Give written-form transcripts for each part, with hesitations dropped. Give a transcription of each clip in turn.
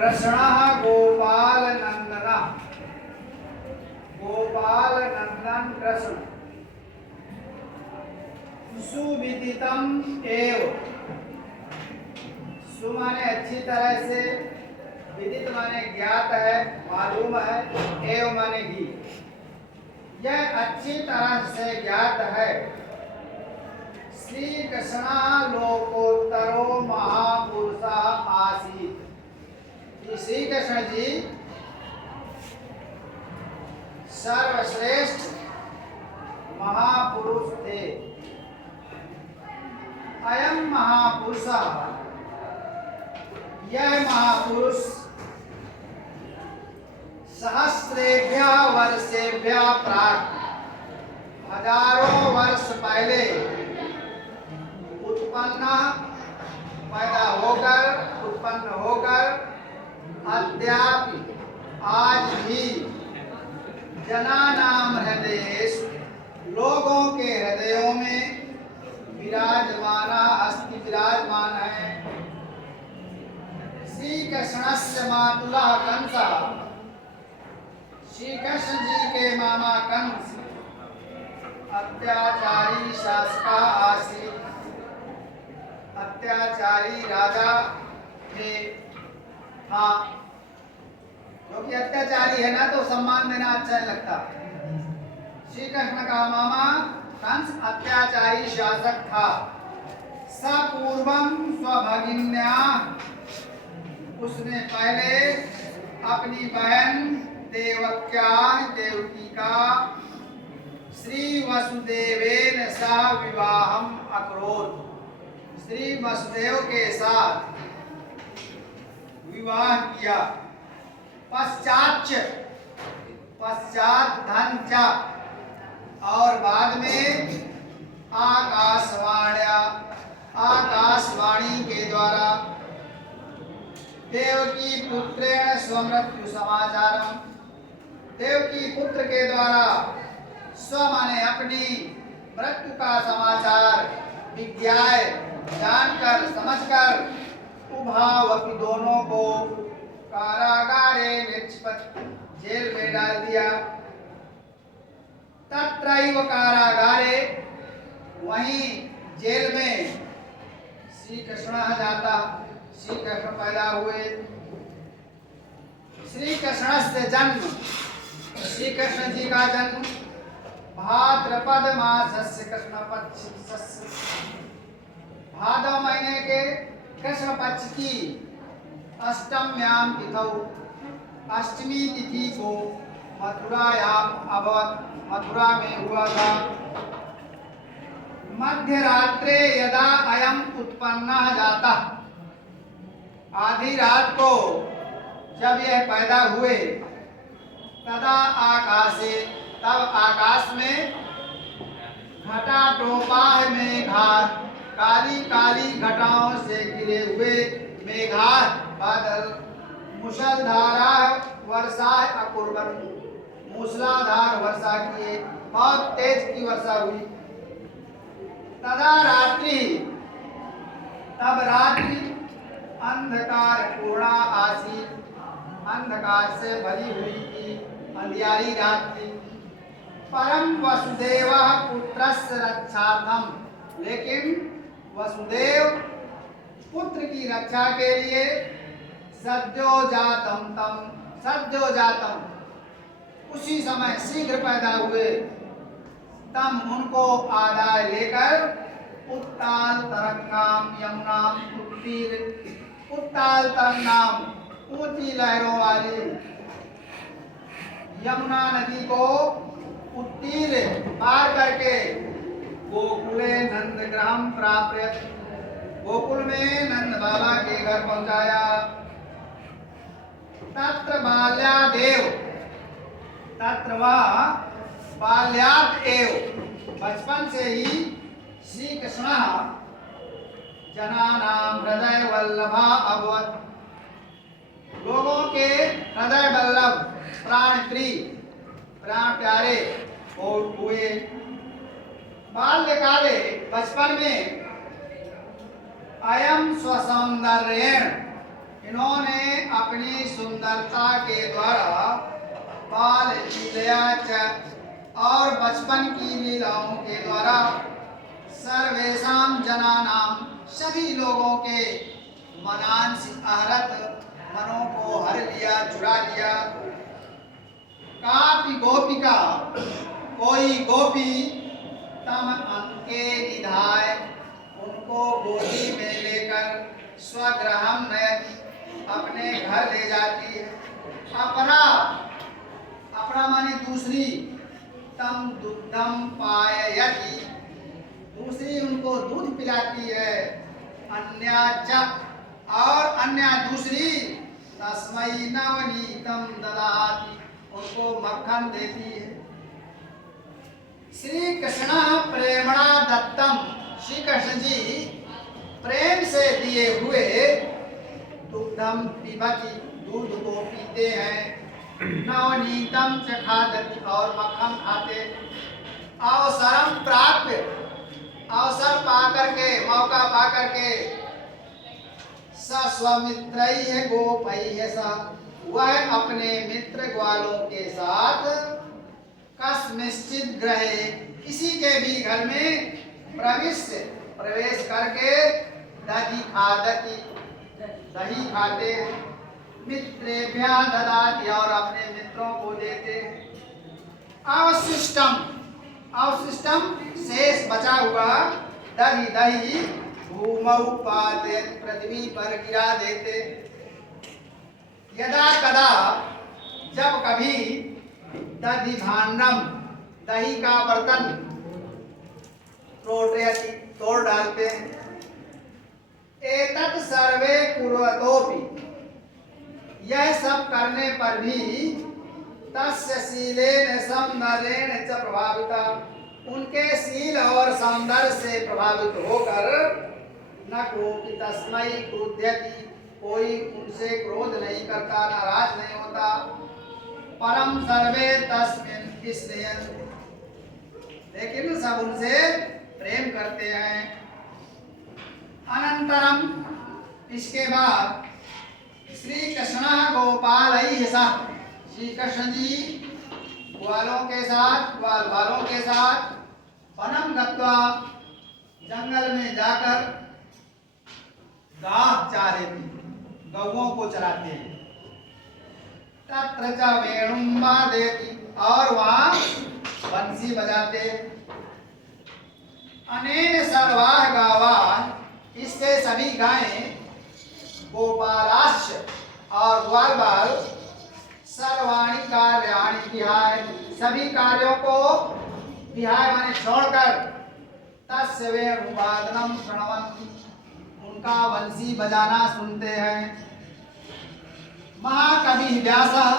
कृष्णः गोपालनन्दनः गोपालनन्दन कृष्ण सुविदितम एव सु माने अच्छी तरह से, विदित माने ज्ञात है, मालूम है, एव माने भी, यह अच्छी तरह से ज्ञात है। श्री कृष्ण लोकोत्तरो महापुरुषः आसीत्। श्री कृष्ण जी सर्वश्रेष्ठ महापुरुष थे। अयम महापुरुषः, यह महापुरुष सहस्रेभ्यः वर्षेभ्यः प्राक्, हजारों वर्ष पहले उत्पन्न होकर अद्यापि आज भी जनानाम हृदयेषु, लोगों के हृदयों में विराजमान है। श्री कृष्णस्य मातुलः कंसः, श्री कृष्ण जी के मामा कंस अत्याचारी शासका आसीत्। अत्याचारी राजा थे। हाँ, क्योंकि अत्याचारी है ना तो सम्मान देना अच्छा नहीं लगता। श्री कृष्ण का मामा कंस अत्याचारी शासक था। सपूर्वम स्वभगिन्या, उसने पहले अपनी बहन देवकी का श्री वसुदेवेन सह विवाहम अकरोत्। श्री वसुदेव के साथ विवाह किया। पश्चात धन च, और बाद में आकाशवाणी के द्वारा देवकी पुत्रेण स्वमृत्यु समाचारम, देवकी पुत्र के द्वारा स्व माने अपनी मृत्यु का समाचार विज्ञाय जानकर समझकर उभावपि दोनों को कारागारे निक्षिपत, जेल में डाल दिया। तत्रैव कारागारे, वहीं जेल में श्री कृष्ण जाता, श्री कृष्ण पैदा हुए। श्री कृष्ण से जन्म, श्री कृष्ण जी का जन्म भाद्रपद मासस्य कृष्ण पक्ष, भादव महीने के कृष्ण पक्ष की अष्टम्याम तिथौ, अष्टमी तिथि को मथुरायाम अभवत, मथुरा में हुआ था। मध्य रात्रे यदा अयम उत्पन्न जाता, आधी रात को जब यह पैदा हुए, तदा आकाशे, तब आकाश में घटाटोपाह मेघाः, काली काली घटाओं से गिरे हुए मेघाः, बादल, मूसलाधारा वर्षा अकुर्वन्, मूसलाधार वर्षा किए, बहुत तेज की वर्षा हुई। तदा रात्रि, तब रात्रि अंधकार पूर्णा आसीत्, अंधकार से भरी हुई थी, अंधियारी रात थी। परम वसुदेवः पुत्रस्य रक्षार्थम, लेकिन वसुदेव पुत्र की रक्षा के लिए सद्यो जातम, उसी समय शीघ्र पैदा हुए, तम उनको आदाय लेकर उत्ताल तरंगाम यमुनाम उत्तीर, उत्ताल तरंगाम ऊंची लहरों वाली यमुना नदी को उत्तीर पार करके गोकुले नंद ग्राम प्राप्त, गोकुल में नंद बाबा के घर पहुंचाया। तत्र बाल्यादेव, तत्र वह बाल्यात एव, बचपन से ही श्री कृष्ण जनानाम हृदय वल्लभा अभवत्, लोगों के हृदय वल्लभ, प्राण प्रिय, प्राण प्यारे हुए। बाल्यकाले, बचपन में अयम स्वसौंदर्येण, इन्होंने अपनी सुंदरता के द्वारा बाल लीला च और बचपन की लीलाओं के द्वारा सर्वेषां जनानां सभी लोगों के मनांसि आहरत मनों को हर लिया, चुरा लिया। कापि गोपिका कोई गोपी तम अंके निधाय उनको गोदी में लेकर स्वगृहं नयति अपने घर ले जाती है। अपरा अपरा माने दूसरी, तम दुग्धम पाययति दूसरी उनको दूध पिलाती है। अन्या च और अन्य दूसरी तस्मै नवनीतम ददाति उनको मक्खन देती है। श्री कृष्ण प्रेमणा दत्तम श्री कृष्ण जी प्रेम से दिए हुए दुग्धम पिबति दूध को पीते हैं। नवनीतम च खादति और मक्खन खाते। अवसरम प्राप्य अवसर पाकर के, मौका पाकर के स्वमित्रैः गोपैः सह वह अपने मित्र ग्वालों के साथ कस्मिंश्चित् गृहे किसी के भी घर में प्रवेश करके दधि खादति दही खाते हैं। मित्रेभ्यः ददाति और अपने मित्रों को देते हैं। अवशिष्टम अवशिष्टम शेष बचा हुआ दही भूमौ पातयति पृथ्वी पर गिरा देते। यदा कदा जब कभी दधि भाण्डम दही का बर्तन टोटयति तोड़ डालते हैं। एतत् सर्वे कुर्वतोपि यह सब करने पर भी तस्य शीलेन सौंदर्येण च प्रभाविता उनके शील और सौंदर्य से प्रभावित होकर न कोपि तस्मै क्रुध्यति कोई उनसे क्रोध नहीं करता, नाराज नहीं होता। परम सर्वे तस्मिन् स्नेहन्ति लेकिन सब उनसे प्रेम करते हैं। अनंतरम इसके बाद श्री कृष्ण गोपालैः सह श्री कृष्ण जी ग्वालों के साथ ग्वाल बालों के साथ वनम गत्वा जंगल में जाकर गाह चारयति गौओं को चराते हैं। तत्र च वेणुं वादयति और वहाँ बंसी बजाते हैं। अनेन सर्वाः गावाः इससे सभी गायें गोपालाश्च और ग्वाल बाल सर्वाणि कार्याणि विहाय सभी कार्यों को विहाय माने छोड़कर तस्य वेणुवादनम शृण्वन्ति उनका बंसी बजाना सुनते हैं। महाकवि व्यासः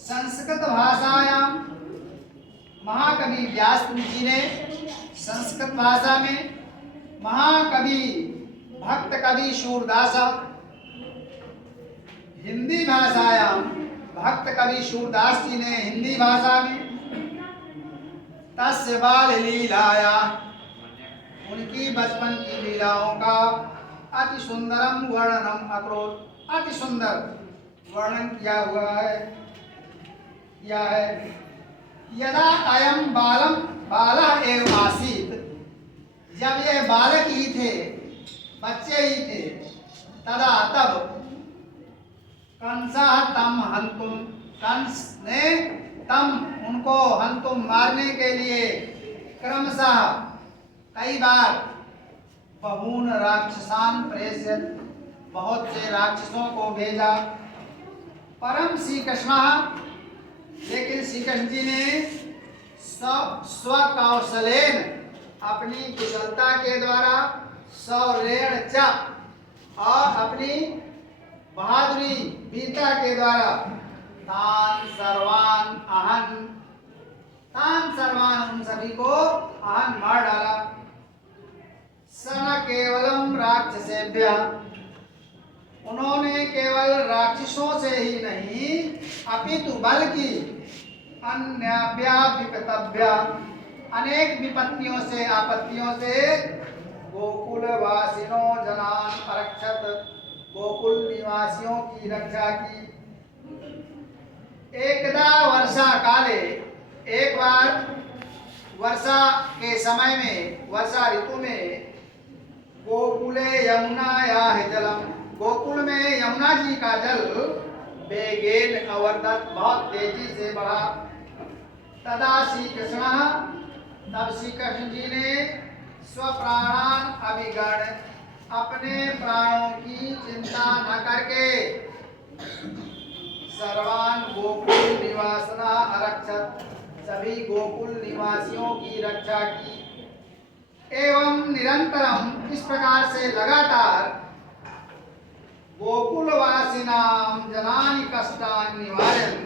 संस्कृत भाषायां महाकवि व्यास जी ने संस्कृत भाषा में महाकवि भक्त कवि सूरदास हिंदी भाषायां भक्त कवि सूरदास जी ने हिंदी भाषा में तस्य बाल लीलाया उनकी बचपन की लीलाओं का अति सुंदरम वर्णनम अकरोत अति सुंदर वर्णन किया हुआ है। यदा अयम बालम बालः एव आसीत जब यह बालक ही थे बच्चे ही थे तदा तब कंसः तम हंतुम कंस ने तम उनको हंतुम मारने के लिए क्रमशः कई बार बहून राक्षसान प्रेषयत् बहुत से राक्षसों को भेजा। परम श्री कृष्ण लेकिन श्री कृष्ण जी ने स्वकौशलेन अपनी कुशलता के द्वारा सौरेण च और अपनी बहादुरी वीरता के द्वारा तान सर्वान उन सभी को अहन मार डाला। सन केवलम राक्षसेभ्य उन्होंने केवल राक्षसों से ही नहीं अपितु बल्कि अन्यभ्य विपतभ्य अनेक विपत्तियों से आपत्तियों से गोकुल वासिनो जनान अरक्षत गोकुल निवासियों की रक्षा की। एकदा वर्षा काले, एक बार वर्षा के समय में, वर्षा ऋतु में, गोकुले यमुनायाः जलम, गोकुल में यमुना जी का जल वेगेन अवर्धत, बहुत तेजी से बढ़ा। तदा श्री कृष्ण, तब श्री कृष्ण जी ने स्वप्राणान अभिगण, अपने प्राणों की चिंता न करके, सर्वान गोकुल निवासना अरक्षत, सभी गोकुल निवासियों की रक्षा की। एवं निरंतरम, इस प्रकार से लगातार, गोकुलवासिनां जनानि कष्टानि निवारयन्,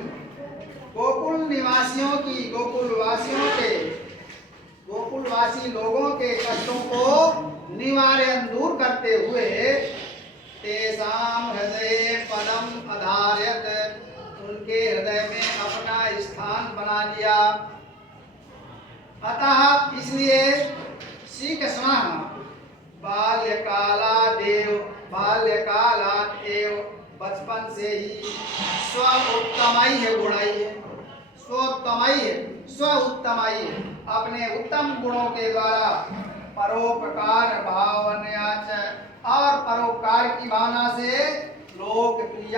गोकुल निवासियों की, गोकुलवासियों के, गोकुलवासी लोगों के कष्टों को निवारण, दूर करते हुए, तेषां हृदये पदम अधारयत, उनके हृदय में अपना स्थान बना लिया। अतः इसलिए श्री कृष्ण बाल्यकालात् एव, बचपन से ही स्वोत्तमय, अपने उत्तम गुणों के द्वारा, परोपकार भावना और परोपकार की भावना से लोकप्रिय